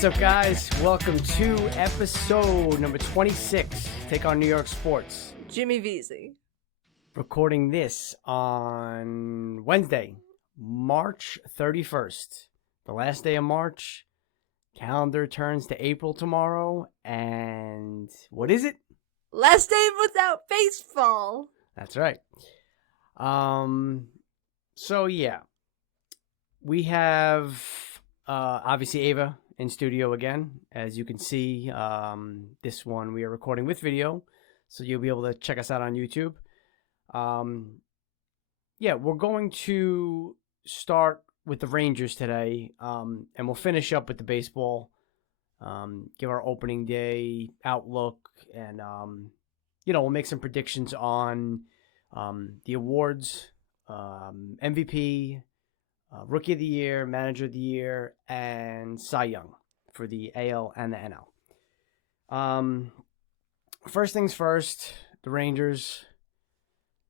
What's up, guys? Welcome to episode number 26, Take on New York Sports. Jimmy Veazey. Recording this on Wednesday, March 31st. The last day of March. Calendar turns to April tomorrow. And what is it? Last day without baseball. That's right. So, yeah. We have, obviously, Ava in studio again. As you can see, this one we are recording with video, so you'll be able to check us out on YouTube. Yeah, we're going to start with the Rangers today, and we'll finish up with the baseball, give our opening day outlook, and, we'll make some predictions on the awards, MVP, Rookie of the Year, Manager of the Year, and Cy Young for the AL and the NL. First things first, the Rangers.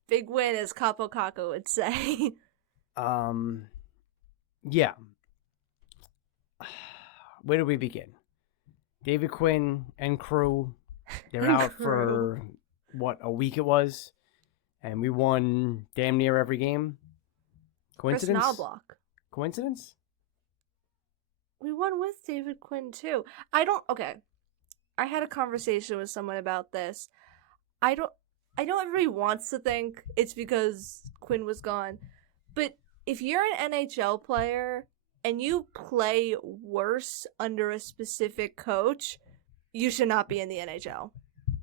Big win, as Capo Caco would say. Yeah. Where do we begin? David Quinn and crew, they're out for, a week it was? And we won damn near every game. Coincidence? Chris Knobloch. Coincidence? We won with David Quinn, too. Okay. I had a conversation with someone about this. I know everybody wants to think it's because Quinn was gone, but if you're an NHL player and you play worse under a specific coach, you should not be in the NHL.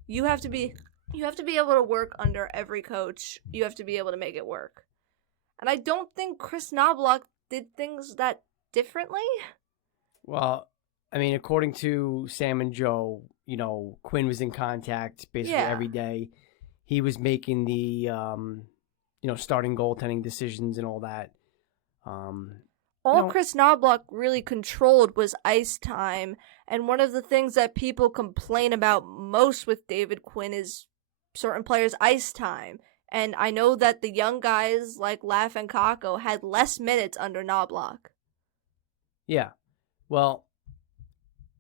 You have to be able to work under every coach. You have to be able to make it work. And I don't think Chris Knobloch did things that differently. Well, I mean, according to Sam and Joe, Quinn was in contact basically every day. He was making the, starting goaltending decisions and all that. Chris Knobloch really controlled was ice time. And one of the things that people complain about most with David Quinn is certain players' ice time. And I know that the young guys like Laff and Kakko had less minutes under Knobloch. Yeah. Well,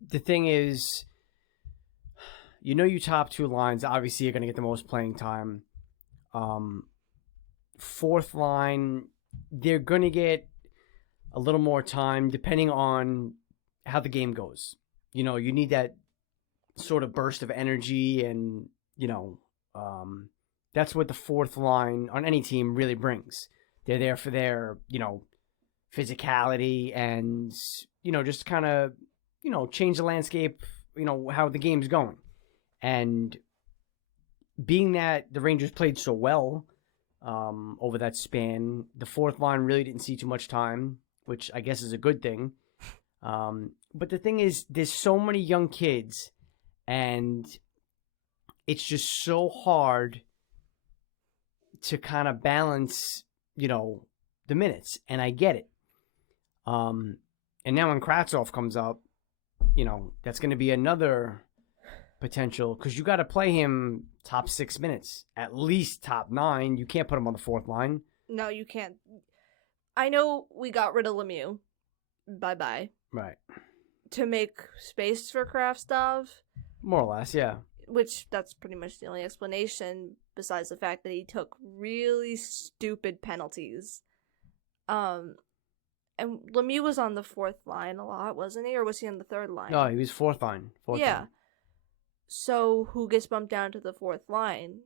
the thing is, your top two lines, obviously, you're going to get the most playing time. Fourth line, they're going to get a little more time depending on how the game goes. You need that sort of burst of energy and, that's what the fourth line on any team really brings. They're there for their, physicality and, just kind of, change the landscape, how the game's going. And being that the Rangers played so well over that span, the fourth line really didn't see too much time, which I guess is a good thing. But the thing is, there's so many young kids, and it's just so hard to kind of balance, the minutes, and I get it. And now when Kravtsov comes up, that's going to be another potential, because you got to play him top 6 minutes, at least top 9. You can't put him on the fourth line. No, you can't. I know we got rid of Lemieux. Bye-bye. Right. To make space for Kravtsov. More or less, yeah. Which, that's pretty much the only explanation, besides the fact that he took really stupid penalties. And Lemieux was on the fourth line a lot, wasn't he? Or was he on the third line? No, he was fourth line. Line. So, who gets bumped down to the fourth line?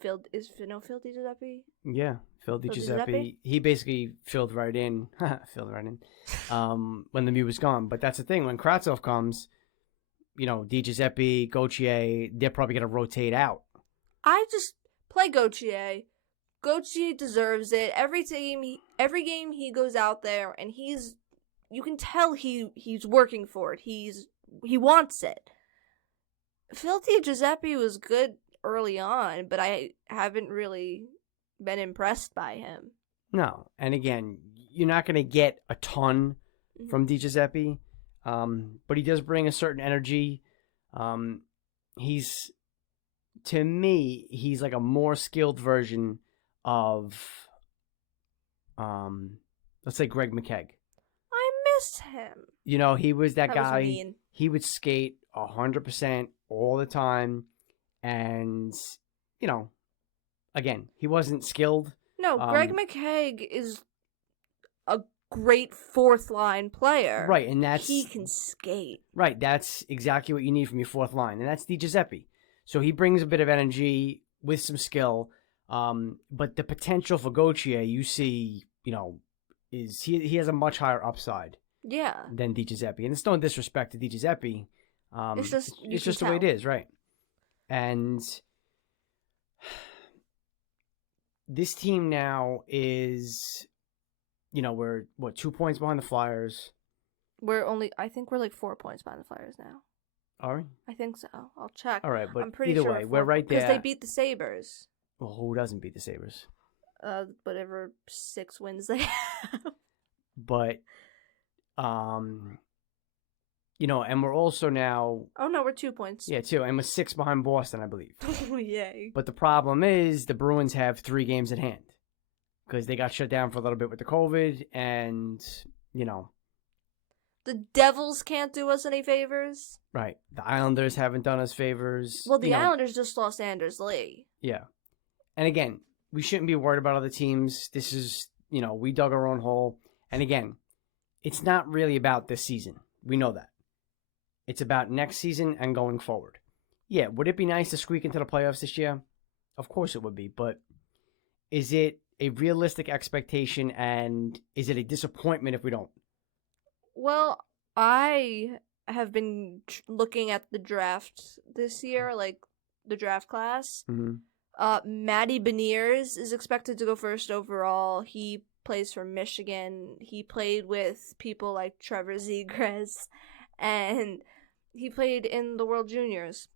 Phil DiGiuseppe? Yeah, Phil DiGiuseppe. He basically filled right in. When Lemieux was gone. But that's the thing. When Kravtsov comes, DiGiuseppe, Gauthier, they're probably going to rotate out. I just play Gauthier. Gauthier deserves it. Every game he goes out there and you can tell he's working for it. He wants it. Phil DiGiuseppe was good early on, but I haven't really been impressed by him. No, and again, you're not going to get a ton from DiGiuseppe, but he does bring a certain energy. To me, he's like a more skilled version of, let's say, Greg McKegg. I miss him. You know, he was that That guy. was mean. He would skate 100% all the time, and you know, again, he wasn't skilled. No, Greg McKegg is a great fourth line player. Right, and he can skate. Right, that's exactly what you need from your fourth line, and that's Di Giuseppe. So he brings a bit of energy with some skill, but the potential for Gauthier, you see, you know, is he has a much higher upside. Yeah. Than Di Giuseppe, and it's no disrespect to Di Giuseppe. It's just the way it is, right? And this team now is, you know, we're 2 points behind the Flyers. I think we're like 4 points behind the Flyers now. Are we? I think so. I'll check. All right, but I'm pretty either sure way, we're right there. because they beat the Sabres. Well, who doesn't beat the Sabres? Whatever 6 wins they have. But, you know, and we're also now. Oh no, we're 2 points. Yeah, 2, and we're 6 behind Boston, I believe. Oh yay! But the problem is the Bruins have 3 games at hand because they got shut down for a little bit with the COVID, and you know. The Devils can't do us any favors. Right. The Islanders haven't done us favors. Well, the Islanders just lost Anders Lee. Yeah. And again, we shouldn't be worried about other teams. This is, you know, we dug our own hole. And again, it's not really about this season. We know that. It's about next season and going forward. Yeah, would it be nice to squeak into the playoffs this year? Of course it would be. But is it a realistic expectation, and is it a disappointment if we don't? Well, I have been looking at the draft this year, like the draft class. Mm-hmm. Matty Beniers is expected to go first overall. He plays for Michigan. He played with people like Trevor Zegras, and he played in the World Juniors.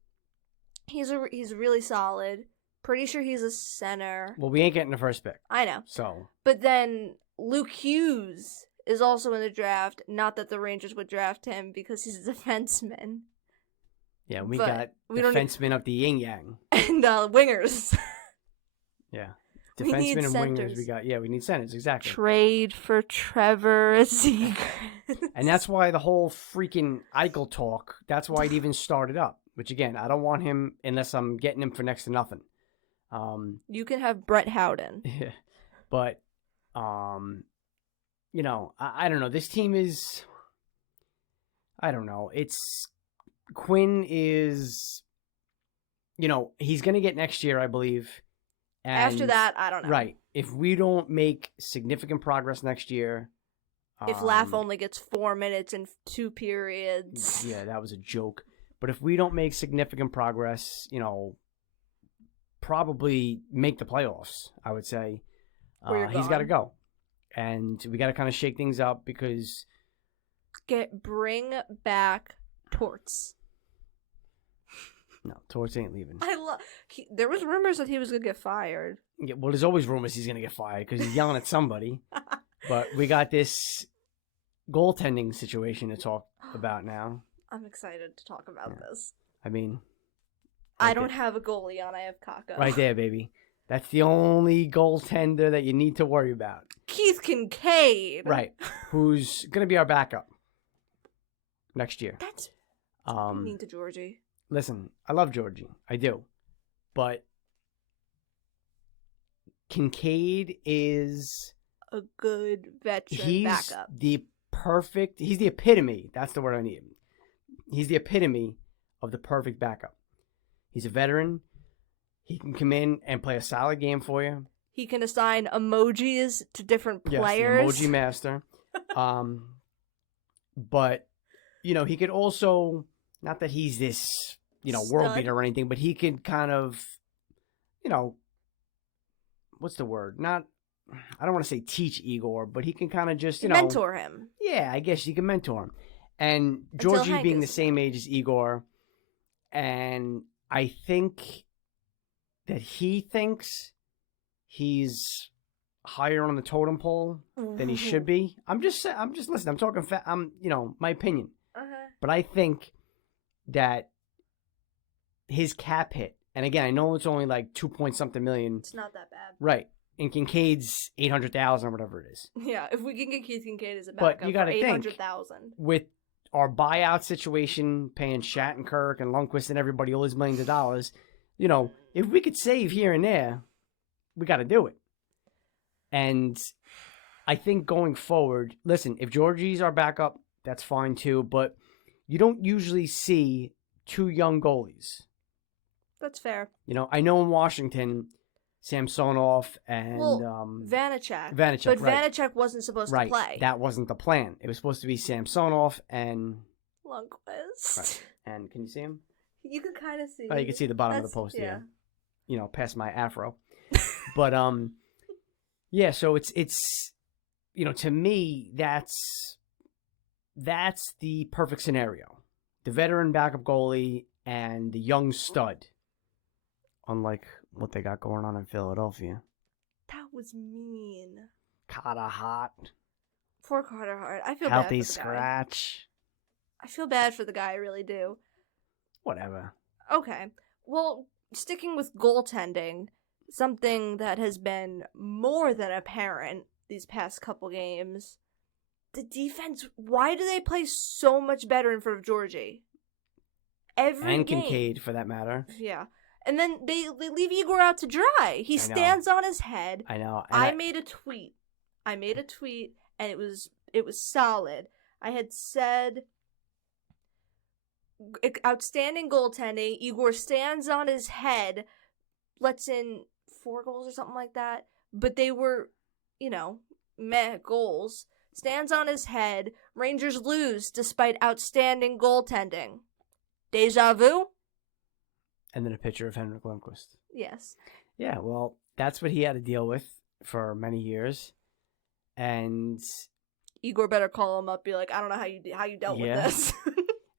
He's really solid. Pretty sure he's a center. Well, we ain't getting the first pick. I know. So. But then Luke Hughes is also in the draft. Not that the Rangers would draft him because he's a defenseman. Yeah, we got defensemen up the yin-yang. And wingers. Yeah. Defensemen and wingers we got. Yeah, we need centers, exactly. Trade for Trevor Zegras. And that's why the whole freaking Eichel talk, that's why it even started up. Which, again, I don't want him unless I'm getting him for next to nothing. You can have Brett Howden. Yeah. But, you know, I don't know. This team is, I don't know. Quinn is, you know, he's going to get next year, I believe. And after that, I don't know. Right. If we don't make significant progress next year. If Laugh only gets 4 minutes in 2 periods. Yeah, that was a joke. But if we don't make significant progress, you know, probably make the playoffs, I would say. He's got to go. And we got to kind of shake things up because... Bring back Torts. No, Torts ain't leaving. There was rumors that he was going to get fired. Yeah, well, there's always rumors he's going to get fired because he's yelling at somebody. But we got this goaltending situation to talk about now. I'm excited to talk about this. I mean... I don't have a goalie on. I have Kakko. Right there, baby. That's the only goaltender that you need to worry about. Keith Kincaid. Right. Who's going to be our backup next year. That's mean to Georgie. Listen, I love Georgie. I do. But Kincaid is... a good veteran backup. He's the epitome. That's the word I need. He's the epitome of the perfect backup. He's a veteran. He can come in and play a solid game for you. He can assign emojis to different players. Yes, the emoji master. But, you know, he could also, not that he's this, you know, world beater or anything, but he could kind of, you know, what's the word? I don't want to say teach Igor, but he can kind of just, mentor him. Yeah, I guess you can mentor him. And Georgie being the same age as Igor, and I think that he thinks he's higher on the totem pole than he should be. I'm just listening. I'm talking. My opinion. But I think that his cap hit, and again, I know it's only like 2 point something million. It's not that bad, right? and Kincaid's 800,000 or whatever it is. Yeah, if we can get Keith Kincaid as a But backup you for gotta think, 800,000. with our buyout situation, paying Shattenkirk and Lundqvist and everybody all these millions of dollars, you know, if we could save here and there, we got to do it. And I think going forward, listen, if Georgie's our backup, that's fine too. But you don't usually see two young goalies. That's fair. You know, I know in Washington, Samsonov and Vanacek. Vanacek, but right. Vanacek wasn't supposed to play. That wasn't the plan. It was supposed to be Samsonov and Lundqvist. Right. And can you see him? You can kind of see. Oh, you can see the bottom of the post. Yeah. You know, past my afro. But yeah. So it's you know, to me that's the perfect scenario: the veteran backup goalie and the young stud. Unlike what they got going on in Philadelphia. That was mean. Carter Hart. Poor Carter Hart. I feel Healthy bad for the guy. scratch. I feel bad for the guy, I really do. Whatever. Okay. Well, sticking with goaltending, something that has been more than apparent these past couple games, the defense, why do they play so much better in front of Georgie? Every game. Kincaid, for that matter. Yeah. And then they leave Igor out to dry. He stands on his head. I know. I made a tweet, and it was solid. I had said, outstanding goaltending. Igor stands on his head, lets in 4 goals or something like that. But they were, you know, meh goals. Stands on his head. Rangers lose despite outstanding goaltending. Deja vu? And then a picture of Henrik Lundqvist. Yes. Yeah, well, that's what he had to deal with for many years. And Igor better call him up, be like, I don't know how you dealt with this.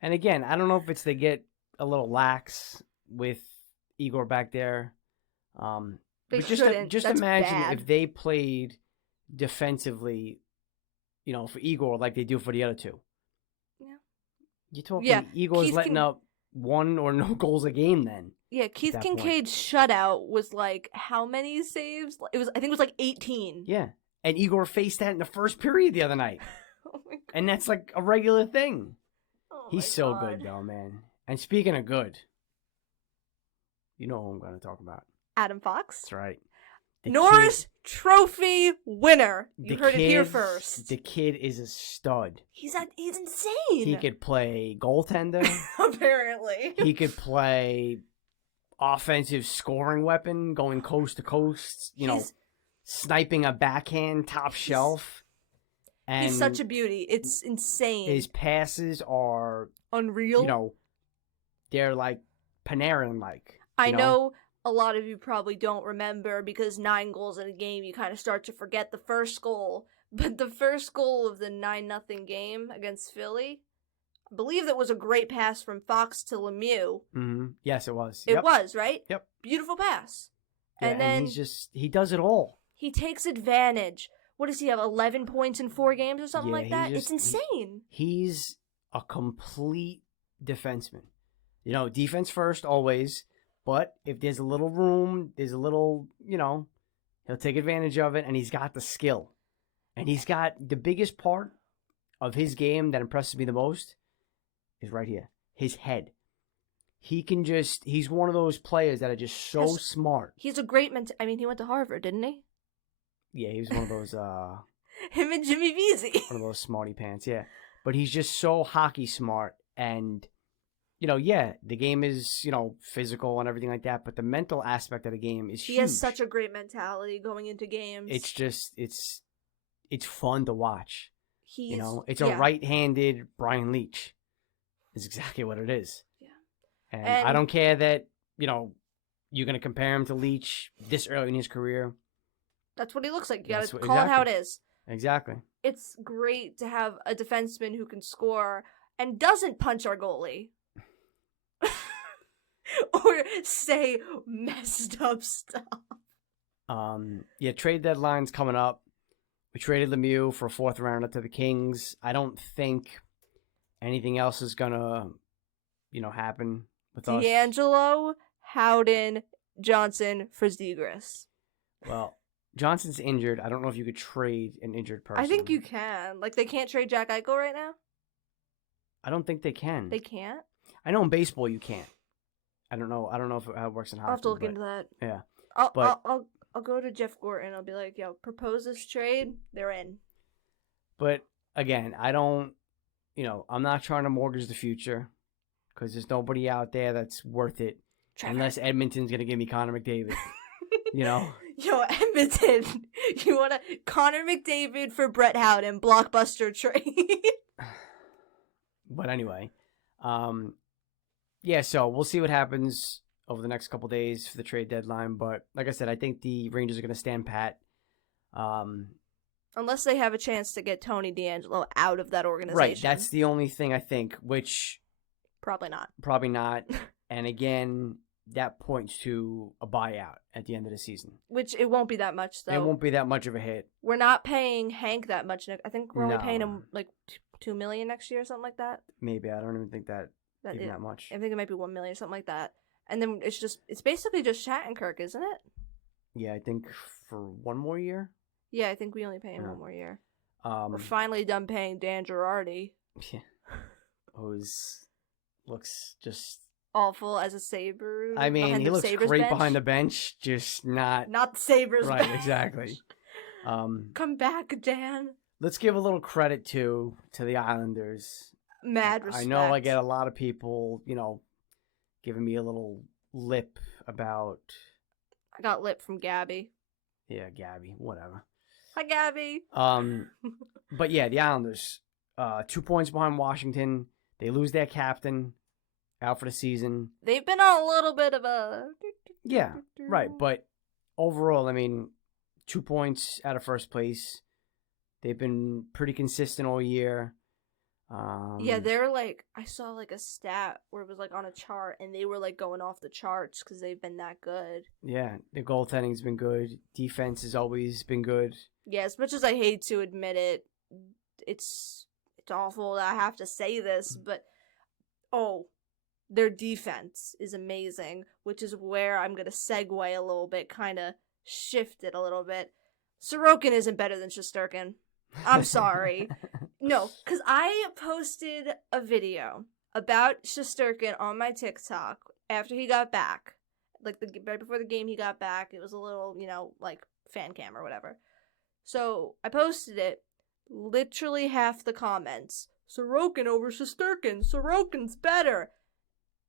And again, I don't know if it's they get a little lax with Igor back there. They but shouldn't. Just That's imagine bad. if they played defensively, you know, for Igor like they do for the other two. Yeah. You're talking Igor's letting up 1 or no goals a game then. Yeah, Keith Kincaid's shutout was like how many saves? I think it was like 18. Yeah. And Igor faced that in the first period the other night. Oh my God. And that's like a regular thing. Oh He's so good though, man. And speaking of good, you know who I'm going to talk about. Adam Fox. That's right. Norris Trophy winner. You heard it here first. The kid is a stud. He's insane. He could play goaltender. Apparently. He could play offensive scoring weapon, going coast to coast, you know, sniping a backhand top shelf. And he's such a beauty. It's insane. His passes are unreal. You know, they're like Panarin-like. I know a lot of you probably don't remember because 9 goals in a game, you kind of start to forget the first goal. But the first goal of the 9-0 game against Philly, I believe that was a great pass from Fox to Lemieux. Mm-hmm. Yes, it was. It was, right? Yep. Beautiful pass. Yeah, and then he does it all. He takes advantage. What does he have, 11 points in 4 games or something like that? It's insane. He's a complete defenseman. You know, defense first always. But if there's a little room, there's a little, you know, he'll take advantage of it, and he's got the skill. And he's got the biggest part of his game that impresses me the most is right here, his head. He's one of those players that are just so smart. He's a great he went to Harvard, didn't he? Yeah, he was one of those, him and Jimmy Vesey. One of those smarty pants, yeah. But he's just so hockey smart, and you know, yeah, the game is, you know, physical and everything like that, but the mental aspect of the game is huge. He has such a great mentality going into games. It's just, it's fun to watch. You know, it's a a right-handed Brian Leach. Is exactly what it is. Yeah. And I don't care that, you know, you're going to compare him to Leach this early in his career. That's what he looks like. You got to call it how it is. Exactly. It's great to have a defenseman who can score and doesn't punch our goalie. Or say messed up stuff. Yeah, trade deadline's coming up. We traded Lemieux for a 4th rounder to the Kings. I don't think anything else is gonna, you know, happen with us. D'Angelo, Howden, Johnson for Zegras. Well, Johnson's injured. I don't know if you could trade an injured person. I think you can. Like, they can't trade Jack Eichel right now? I don't think they can. They can't? I know in baseball you can't. I don't know how it works in hockey. I'll have to look into that. Yeah. I'll go to Jeff Gorton. I'll be like, yo, propose this trade. They're in. But again, I don't, I'm not trying to mortgage the future because there's nobody out there that's worth it unless Edmonton's going to give me Connor McDavid. Yo, Edmonton, you want to Connor McDavid for Brett Howden blockbuster trade? But anyway, yeah, so we'll see what happens over the next couple days for the trade deadline. But like I said, I think the Rangers are going to stand pat. Unless they have a chance to get Tony DeAngelo out of that organization. Right, that's the only thing I think, which... Probably not. Probably not. And again, that points to a buyout at the end of the season. Which it won't be that much, though. It won't be that much of a hit. We're not paying Hank that much. I think we're only paying him like $2 million next year or something like that. Maybe. I don't even think that much. I think it might be $1 million or something like that. And then it's basically just Shattenkirk, isn't it? Yeah, I think for one more year. Yeah, I think we only pay him 1 more year. We're finally done paying Dan Girardi. Yeah. Looks just awful as a Sabre. I mean, he looks Sabres great bench. behind the bench, just not the Sabres right, bench. Exactly. Come back, Dan. Let's give a little credit to the Islanders. Mad respect. I know I get a lot of people, giving me a little lip about... I got lip from Gabby. Yeah, Gabby, whatever. Hi, Gabby. But yeah, the Islanders, 2 points behind Washington. They lose their captain, out for the season. They've been on a little bit of a... Yeah, right. But overall, I mean, 2 points out of first place. They've been pretty consistent all year. Yeah, they're like, I saw like a stat where it was like on a chart and they were like going off the charts because they've been that good. Yeah, their goaltending's been good. Defense has always been good. Yeah, as much as I hate to admit it, it's awful that I have to say this, but their defense is amazing, which is where I'm going to segue a little bit, kind of shift it a little bit. Sorokin isn't better than Shesterkin. I'm sorry. No, because I posted a video about Shesterkin on my TikTok after he got back. Like, right before the game he got back. It was a little, like, fan cam or whatever. So, I posted it. Literally half the comments. Sorokin over Shesterkin. Sorokin's better.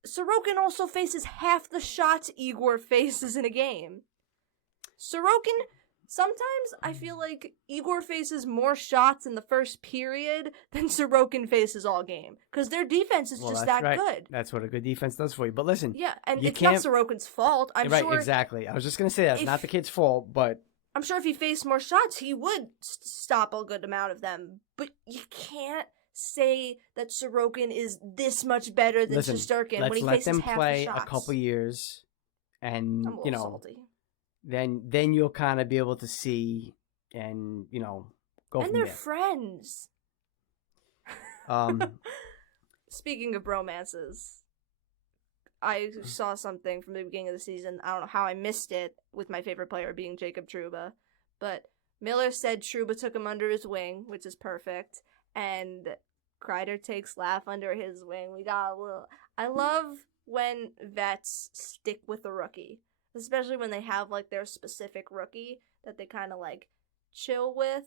Sorokin also faces half the shots Igor faces in a game. Sorokin... Sometimes I feel like Igor faces more shots in the first period than Sorokin faces all game. Because their defense is just that good. That's what a good defense does for you. But listen. Yeah, and it's not Sorokin's fault. I'm sure. Right, exactly. I was just going to say that. It's not the kid's fault, but... I'm sure if he faced more shots, he would stop a good amount of them. But you can't say that Sorokin is this much better than Shesterkin when he faces half the shots. Let's let them play a couple years. And, I'm a little salty. Then you'll kind of be able to see and, go from there. And they're friends. Speaking of bromances, I saw something from the beginning of the season. I don't know how I missed it, with my favorite player being Jacob Trouba. But Miller said Trouba took him under his wing, which is perfect. And Kreider takes Laugh under his wing. We got a little... I love when vets stick with a rookie. Especially when they have, like, their specific rookie that they kind of, like, chill with.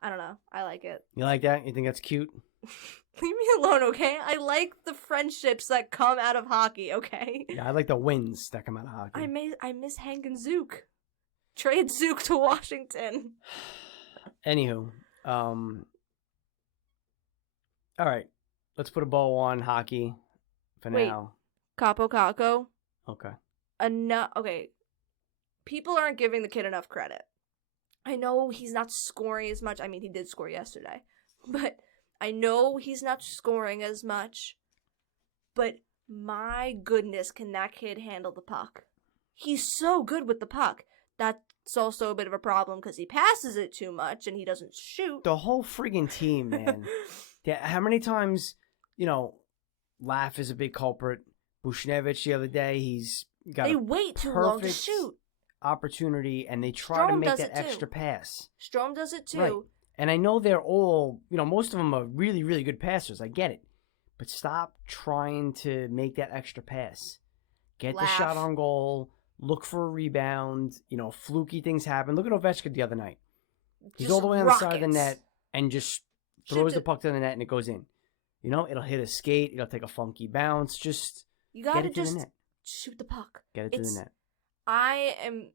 I don't know. I like it. You like that? You think that's cute? Leave me alone, okay? I like the friendships that come out of hockey, okay? Yeah, I like the wins that come out of hockey. I miss Hank and Zook. Trade Zook to Washington. Anywho, all right. Let's put a bow on hockey for now. Capo Caco. Okay. Okay. People aren't giving the kid enough credit. I know he's not scoring as much. I mean, he did score yesterday. But I know he's not scoring as much. But my goodness, can that kid handle the puck? He's so good with the puck. That's also a bit of a problem because he passes it too much and he doesn't shoot. The whole friggin' team, man. Yeah, how many times, Laugh is a big culprit. Bushnevich the other day, he's got They wait too long to shoot. opportunity and they try to Strome make does that it too. extra pass. Strome does it too. Right. And I know they're all, most of them are really, really good passers. I get it. But stop trying to make that extra pass. Get the shot on goal. Look for a rebound. Fluky things happen. Look at Ovechkin the other night. He's Just all the way on the side of the rockets. net and just throws the puck to the net and it goes in. It'll hit a skate. It'll take a funky bounce. Just you gotta get it to the net. Shoot the puck. Get it to the net. I am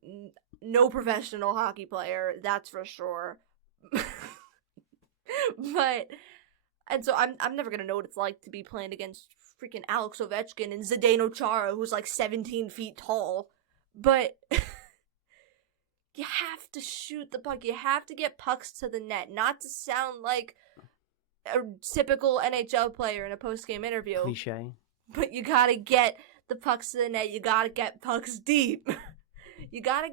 no professional hockey player, that's for sure. And so I'm never gonna know what it's like to be playing against freaking Alex Ovechkin and Zdeno Chara, who's like 17 feet tall. But you have to shoot the puck. You have to get pucks to the net. Not to sound like a typical NHL player in a post-game interview. Cliche. But you gotta get the pucks to the net. You gotta get pucks deep. You gotta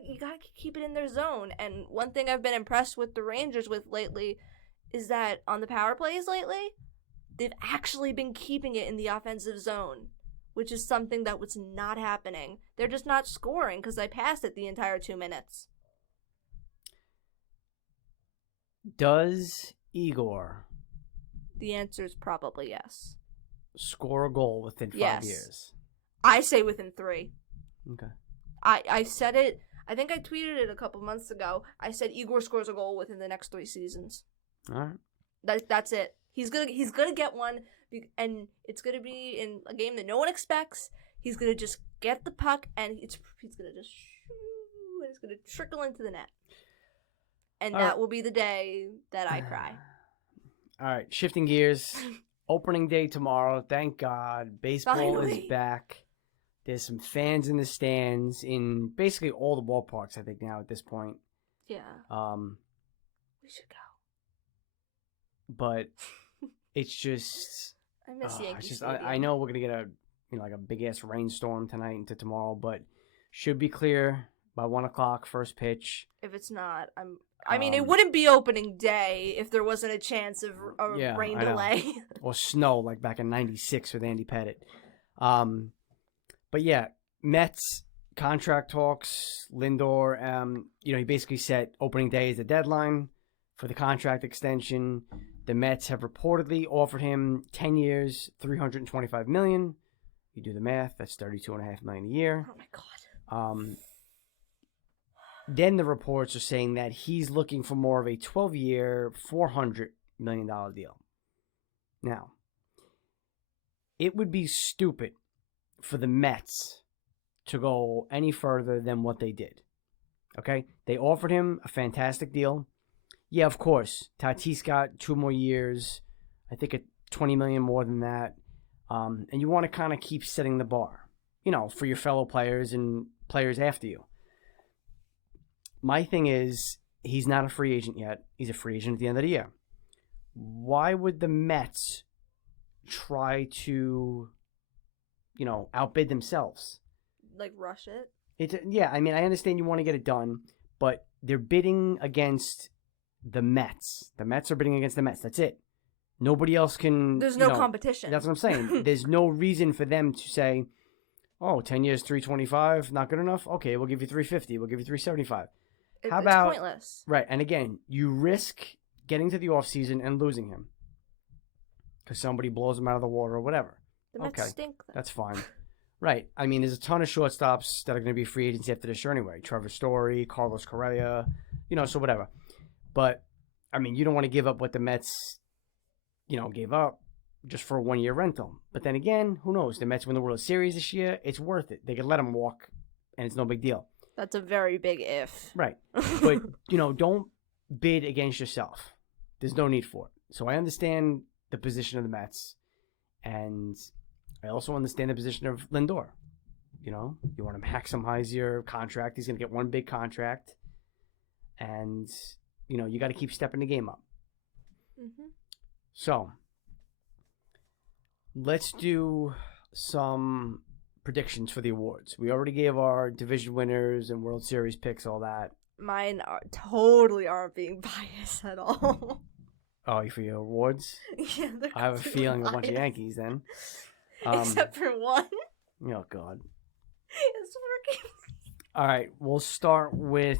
keep it in their zone. And one thing I've been impressed with the Rangers with lately is that on the power plays lately, they've actually been keeping it in the offensive zone, which is something that was not happening. They're just not scoring because I passed it the entire 2 minutes. Does Igor The answer is probably yes. score a goal within 5 years? I say within 3. Okay. I said it, I think I tweeted it a couple months ago. I said Igor scores a goal within the next 3 seasons. All right. That's it. He's gonna get one, and it's gonna be in a game that no one expects. He's gonna just get the puck, and he's gonna just shoo, and it's gonna trickle into the net. And that will be the day that I cry. All right, shifting gears. Opening day tomorrow. Thank God. Baseball Finally. is back. There's some fans in the stands in basically all the ballparks, I think, now at this point. Yeah. We should go. But it's just... I miss Yankee just, Stadium. I know we're going to get a big-ass rainstorm tonight into tomorrow, but should be clear by 1 o'clock, first pitch. If it's not, I mean, it wouldn't be opening day if there wasn't a chance of a rain delay. Or snow, like back in 96 with Andy Pettitte. But yeah, Mets contract talks, Lindor, he basically set opening day as the deadline for the contract extension. The Mets have reportedly offered him 10 years, $325 million. You do the math, that's $32.5 million a year. Oh my God. Then the reports are saying that he's looking for more of a 12-year, $400 million deal. Now, it would be stupid for the Mets to go any further than what they did. Okay? They offered him a fantastic deal. Yeah, of course. Tatis got 2 more years. I think at $20 million more than that. And you want to kind of keep setting the bar, for your fellow players and players after you. My thing is, he's not a free agent yet. He's a free agent at the end of the year. Why would the Mets try to, outbid themselves? Like rush it? I mean, I understand you want to get it done, but they're bidding against the Mets. The Mets are bidding against the Mets. That's it. Nobody else can... There's no competition. That's what I'm saying. There's no reason for them to say, 10 years, $325, not good enough? Okay, we'll give you $350. We'll give you $375. How about... It's pointless. Right, and again, you risk getting to the offseason and losing him. Because somebody blows him out of the water or whatever. The Mets stink, though. That's fine. Right. I mean, there's a ton of shortstops that are going to be free agents after this year anyway. Trevor Story, Carlos Correa, so whatever. But, I mean, you don't want to give up what the Mets, gave up just for a 1-year rental. But then again, who knows? The Mets win the World Series this year. It's worth it. They could let him walk, and it's no big deal. That's a very big if. Right. But, don't bid against yourself. There's no need for it. So I understand the position of the Mets, and I also understand the position of Lindor. You want to maximize your contract. He's going to get 1 big contract, and, you got to keep stepping the game up. Mm-hmm. So, let's do some predictions for the awards. We already gave our division winners and World Series picks, all that. Mine totally aren't being biased at all. Oh, for your awards? Yeah, I have a feeling a bunch of Yankees then. Except for one. Oh, God. It's working. All right, we'll start with.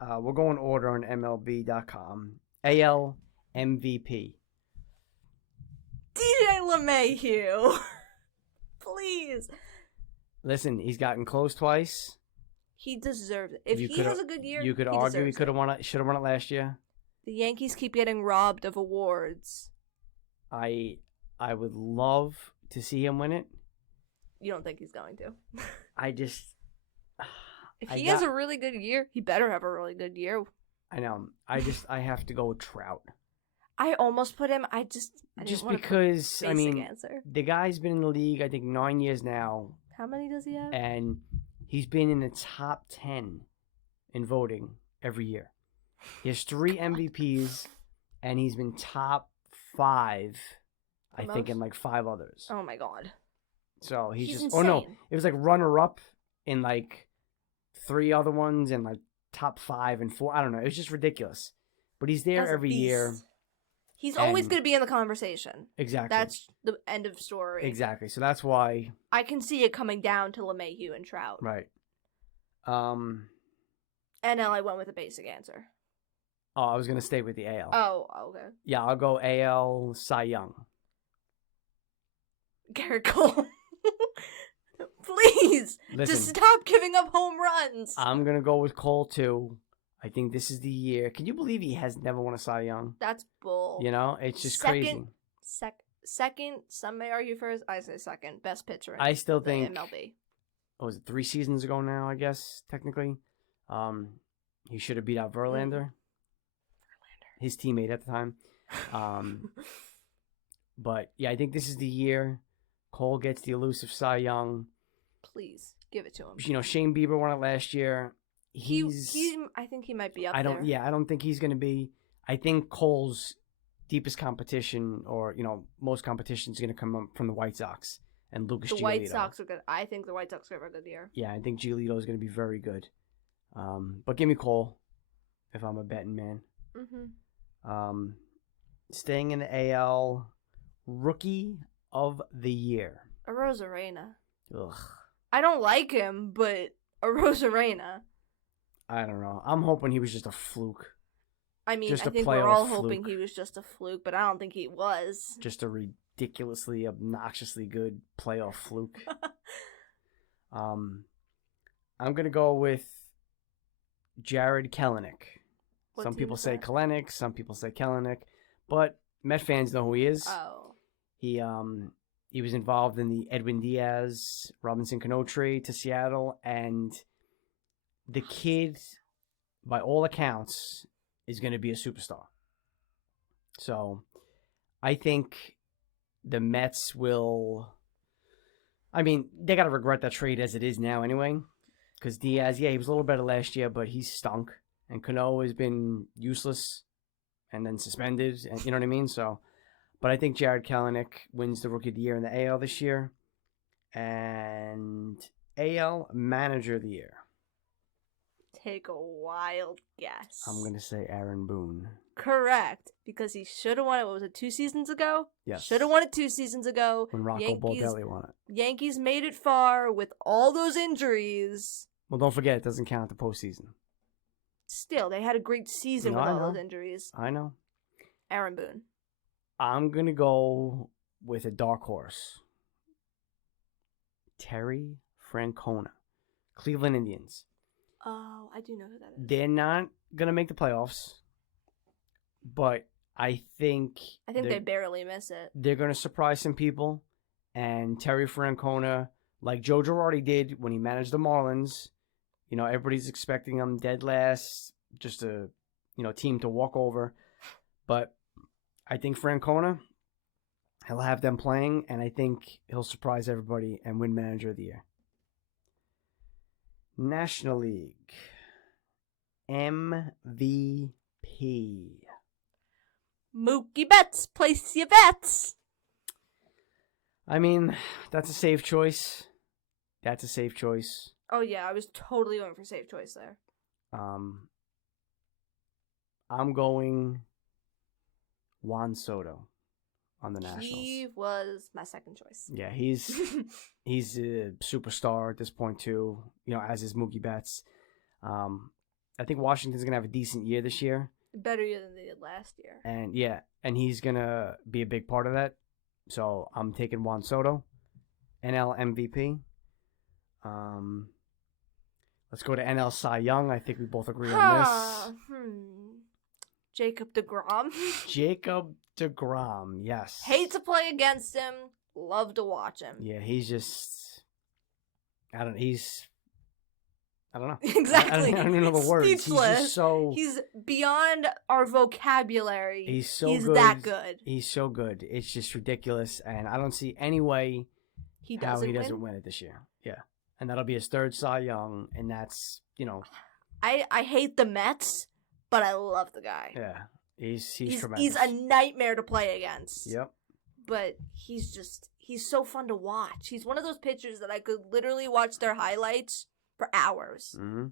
We'll go in order on MLB.com. AL MVP. DJ LeMahieu. Please. Listen, he's gotten close twice. He deserves it. If You he coulda- has a good year, You could he argue he deserves could have it. won it. Should have won it last year. The Yankees keep getting robbed of awards. I would love to see him win it. You don't think he's going to? I just. If he has a really good year, he better have a really good year. I know. I have to go with Trout. I almost put him. I didn't Just want to because put I mean, answer. the guy's been in the league I think 9 years now, How many does he have? and he's been in the top 10 in voting every year. He has 3 MVPs, and he's been top 5, I think, in like 5 others. Oh my god. So he's just. insane. Oh no, it was like runner up in like 3 other ones, and like top 5 and 4. I don't know. It was just ridiculous. But he's there That's a every year. beast. He's always And- going to be in the conversation. Exactly. That's the end of story. Exactly. So that's why. I can see it coming down to LeMahieu and Trout. Right. NL, I went with a basic answer. Oh, I was gonna stay with the AL. Oh, okay. Yeah, I'll go AL Cy Young. Garrett Cole. Please, Listen, just stop giving up home runs. I'm gonna go with Cole too. I think this is the year. Can you believe he has never won a Cy Young? That's bull. You know, it's just Second- crazy. Second, some may argue first. I say second. Best pitcher in I still the think. MLB. What was it, 3 seasons ago now? I guess technically, he should have beat out Verlander, his teammate at the time. But yeah, I think this is the year Cole gets the elusive Cy Young. Please give it to him. You know, Shane Bieber won it last year. He I think he might be up there. I don't think he's going to be. I think Cole's deepest competition, or most competition, is going to come up from the White Sox and Lucas The Giolito. White Sox are good. I think the White Sox are have a good year. Yeah, I think Giolito is going to be very good. But give me Cole if I'm a betting man. Mm-hmm. Staying in the AL, Rookie of the Year. Arozarena. Ugh, I don't like him, but Arozarena. I don't know. I'm hoping he was just a fluke. I mean, Just I a think we're playoff all hoping fluke. he was just a fluke, but I don't think he was. Just a ridiculously, obnoxiously good playoff fluke. I'm going to go with Jared Kelenic. What Some team people is say that? Kelenic, some people say Kelenic, but Met fans know who he is. Oh. He was involved in the Edwin Diaz, Robinson Cano trade to Seattle, and the kid, by all accounts, is going to be a superstar. So, I think the Mets will. I mean, they got to regret that trade as it is now anyway. Because Diaz, he was a little better last year, but he's stunk. And Cano has been useless and then suspended. And you know what I mean? So, but I think Jared Kelenic wins the Rookie of the Year in the AL this year. And AL Manager of the Year. Take a wild guess. I'm going to say Aaron Boone. Correct, because he should have won it. What was it, 2 seasons ago? Yes. Should have won it 2 seasons ago. When Rocco Baldelli won it. Yankees made it far with all those injuries. Well, don't forget, it doesn't count the postseason. Still, they had a great season with all those injuries. I know. Aaron Boone. I'm going to go with a dark horse. Terry Francona. Cleveland Indians. Oh, I do know who that is. They're not going to make the playoffs, but I think they barely miss it. they're going to surprise some people. And Terry Francona, like Joe Girardi did when he managed the Marlins, everybody's expecting him dead last, just a team to walk over. But I think Francona, he'll have them playing, and I think he'll surprise everybody and win Manager of the Year. National League MVP. Mookie Betts, place your bets. I mean, that's a safe choice. That's a safe choice. Oh yeah, I was totally going for safe choice there. I'm going Juan Soto. on the Nationals. He was my second choice. Yeah, he's a superstar at this point too. As is Mookie Betts. I think Washington's gonna have a decent year this year. Better year than they did last year. And he's gonna be a big part of that. So I'm taking Juan Soto, NL MVP. Let's go to NL Cy Young. I think we both agree on this. Jacob deGrom. Jacob deGrom, yes. Hate to play against him. Love to watch him. Yeah, he's just... I don't know. Exactly. I don't even know the words. Speechless. He's just so... He's beyond our vocabulary. He's that good. He's so good. It's just ridiculous, and I don't see any way he doesn't win it this year. Yeah. And that'll be his third Cy Young, and that's, I hate the Mets, but I love the guy. Yeah. He's tremendous. He's a nightmare to play against. Yep. But he's so fun to watch. He's one of those pitchers that I could literally watch their highlights for hours. Mm-hmm.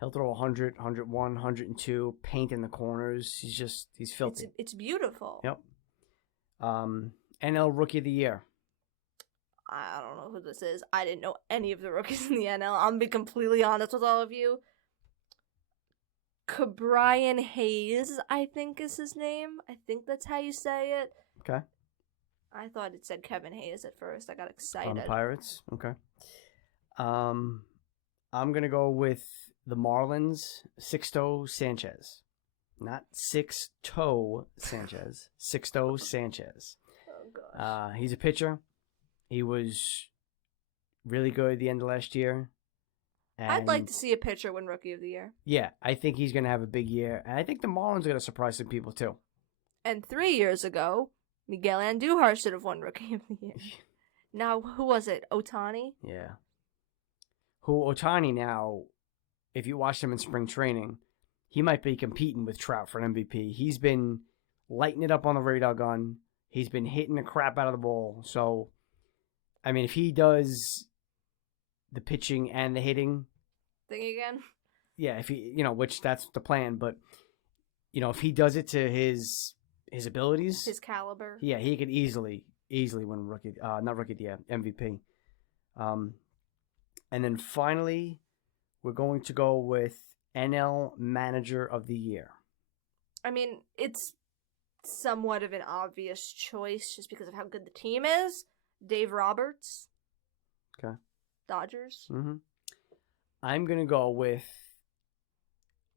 He'll throw 100, 101, 102, paint in the corners. He's filthy. It's beautiful. Yep. NL Rookie of the Year. I don't know who this is. I didn't know any of the rookies in the NL. I'm gonna be completely honest with all of you. Brian Hayes, I think is his name. I think that's how you say it. Okay. I thought it said Kevin Hayes at first. I got excited. On the Pirates. Okay. I'm gonna go with the Marlins. Sixto Sanchez, not Sixto Sanchez. Sixto Sanchez. Oh gosh. He's a pitcher. He was really good at the end of last year. And I'd like to see a pitcher win Rookie of the Year. Yeah, I think he's going to have a big year. And I think the Marlins are going to surprise some people, too. And 3 years ago, Miguel Andujar should have won Rookie of the Year. Now, who was it? Ohtani? Yeah. Ohtani now, if you watch him in spring training, he might be competing with Trout for an MVP. He's been lighting it up on the radar gun. He's been hitting the crap out of the ball. So, I mean, if he does the pitching and the hitting thing again, yeah, if he, which that's the plan, but if he does it to his abilities, his caliber, yeah, he could easily win MVP. And then finally, we're going to go with NL Manager of the Year. I mean, it's somewhat of an obvious choice just because of how good the team is. Dave Roberts. Okay. Dodgers. Mm-hmm. I'm going to go with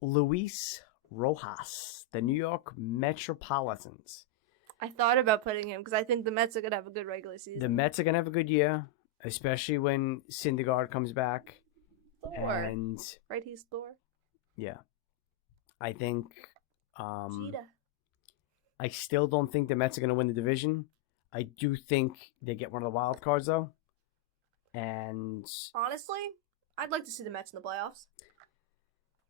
Luis Rojas, the New York Metropolitans. I thought about putting him because I think the Mets are going to have a good regular season. The Mets are going to have a good year, especially when Syndergaard comes back. Thor. And right, he's Thor. Yeah. I think... Cheetah. I still don't think the Mets are going to win the division. I do think they get one of the wild cards, though. And... honestly, I'd like to see the Mets in the playoffs.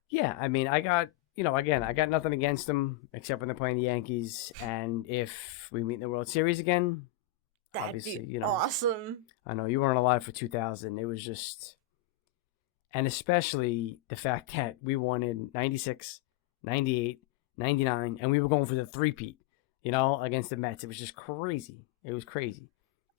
Yeah, I mean, I got nothing against them except when they're playing the Yankees. And if we meet in the World Series again, that'd be awesome. I know you weren't alive for 2000. It was just... And especially the fact that we won in 96, 98, 99, and we were going for the three-peat, against the Mets. It was just crazy. It was crazy.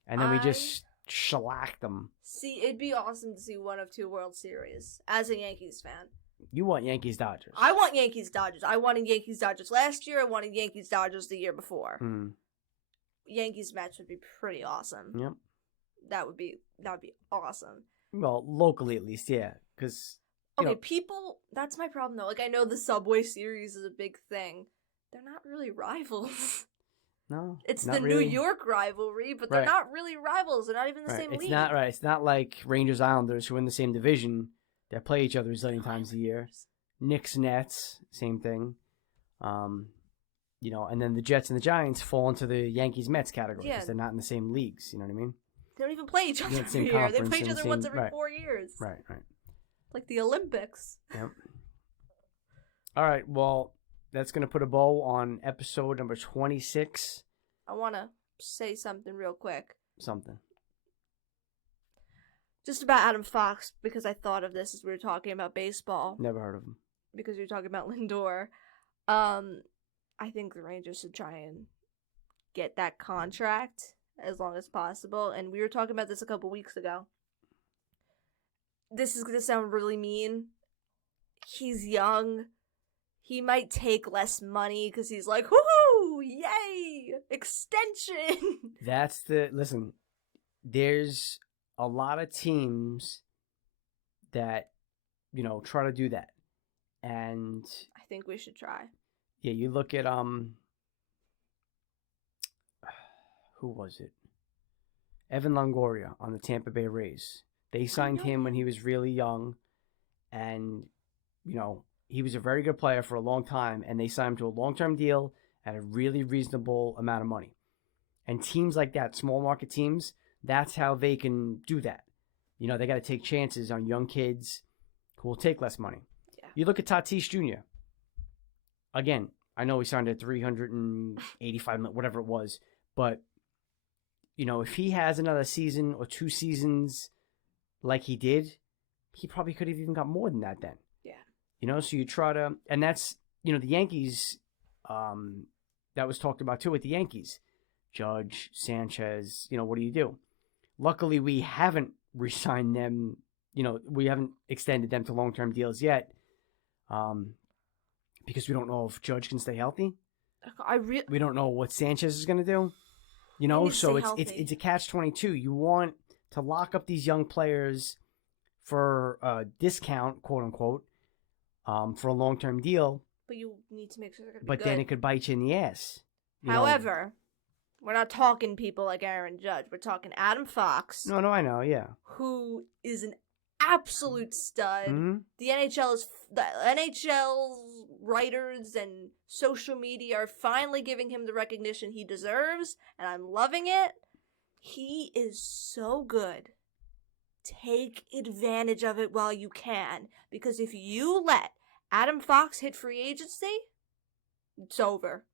And then we just shellacked them. See, it'd be awesome to see one of two World Series as a Yankees fan. You want Yankees-Dodgers. I want Yankees-Dodgers. I wanted Yankees-Dodgers last year. I wanted Yankees-Dodgers the year before. Yankees-Mets would be pretty awesome. Yep. That would be awesome. Well, locally at least, yeah. Because people. That's my problem though. Like, I know the Subway Series is a big thing. They're not really rivals. No, it's the really. New York rivalry, but they're not really rivals. They're not even the same league. It's not right. It's not like Rangers Islanders who are in the same division that play each other a zillion times a year. Knicks Nets, same thing. And then the Jets and the Giants fall into the Yankees Mets category because they're not in the same leagues. You know what I mean? They don't even play each other every year. They play each other once every 4 years. Right. Like the Olympics. Yep. All right, well, that's going to put a bow on episode number 26. I want to say something real quick. Something. Just about Adam Fox, because I thought of this as we were talking about baseball. Never heard of him. Because we were talking about Lindor. I think the Rangers should try and get that contract as long as possible. And we were talking about this a couple weeks ago. This is going to sound really mean. He's young. He might take less money because he's like, woohoo, yay, extension. Listen, there's a lot of teams that, try to do that. And I think we should try. Yeah, you look at, who was it? Evan Longoria on the Tampa Bay Rays. They signed him when he was really young, and, he was a very good player for a long time, and they signed him to a long-term deal at a really reasonable amount of money. And teams like that, small market teams, that's how they can do that. They got to take chances on young kids who will take less money. Yeah. You look at Tatis Jr. Again, I know he signed at $385 million, whatever it was, but, if he has another season or 2 seasons like he did, he probably could have even got more than that then. Yeah. So you try to, and that's, the Yankees, that was talked about too with the Yankees. Judge, Sanchez, what do you do? Luckily, we haven't re-signed them, we haven't extended them to long-term deals yet, because we don't know if Judge can stay healthy. We don't know what Sanchez is going to do. So it's a catch-22. You want to lock up these young players for a discount, quote unquote, for a long-term deal. But you need to make sure they're going to be good. But then it could bite you in the ass. However, we're not talking people like Aaron Judge. We're talking Adam Fox. No, I know, yeah. Who is an absolute stud. Mm-hmm. The NHL writers and social media are finally giving him the recognition he deserves, and I'm loving it. He is so good. Take advantage of it while you can, because if you let Adam Fox hit free agency, it's over.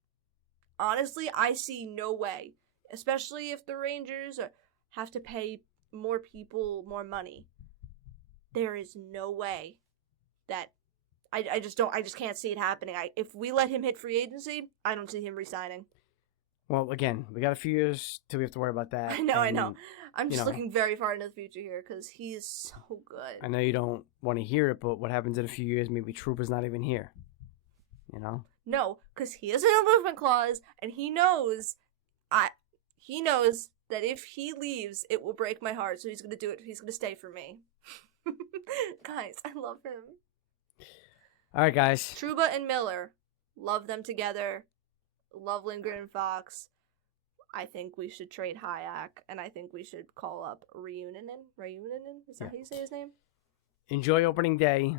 Honestly, I see no way, especially if the Rangers have to pay more people more money. There is no way that I just can't see it happening. If we let him hit free agency, I don't see him resigning. Well, again, we got a few years till we have to worry about that. I know. I'm just looking very far into the future here because he is so good. I know you don't want to hear it, but what happens in a few years? Maybe Trouba's not even here. No, because he has a no movement clause, and he knows that if he leaves, it will break my heart. So he's gonna do it. He's gonna stay for me. Guys, I love him. All right, guys. Trouba and Miller, love them together. Love Lindgren and Fox. I think we should trade Hayek, and I think we should call up Reunionen. Is that how you say his name? Enjoy opening day.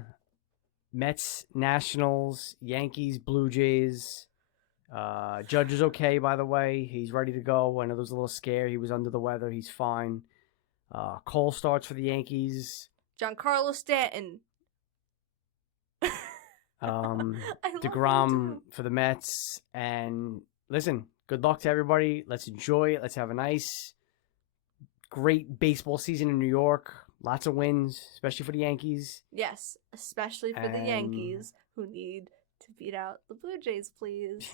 Mets, Nationals, Yankees, Blue Jays. Judge is okay, by the way. He's ready to go. I know there was a little scare. He was under the weather. He's fine. Cole starts for the Yankees. Giancarlo Stanton. DeGrom for the Mets. And listen, good luck to everybody. Let's enjoy it. Let's have a nice, great baseball season in New York. Lots of wins, especially for the Yankees. Yes, especially for the Yankees, who need to beat out the Blue Jays, please.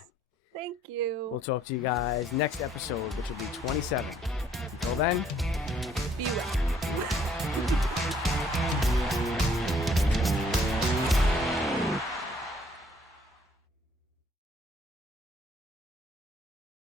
Thank you. We'll talk to you guys next episode, which will be 27. Until then, be well.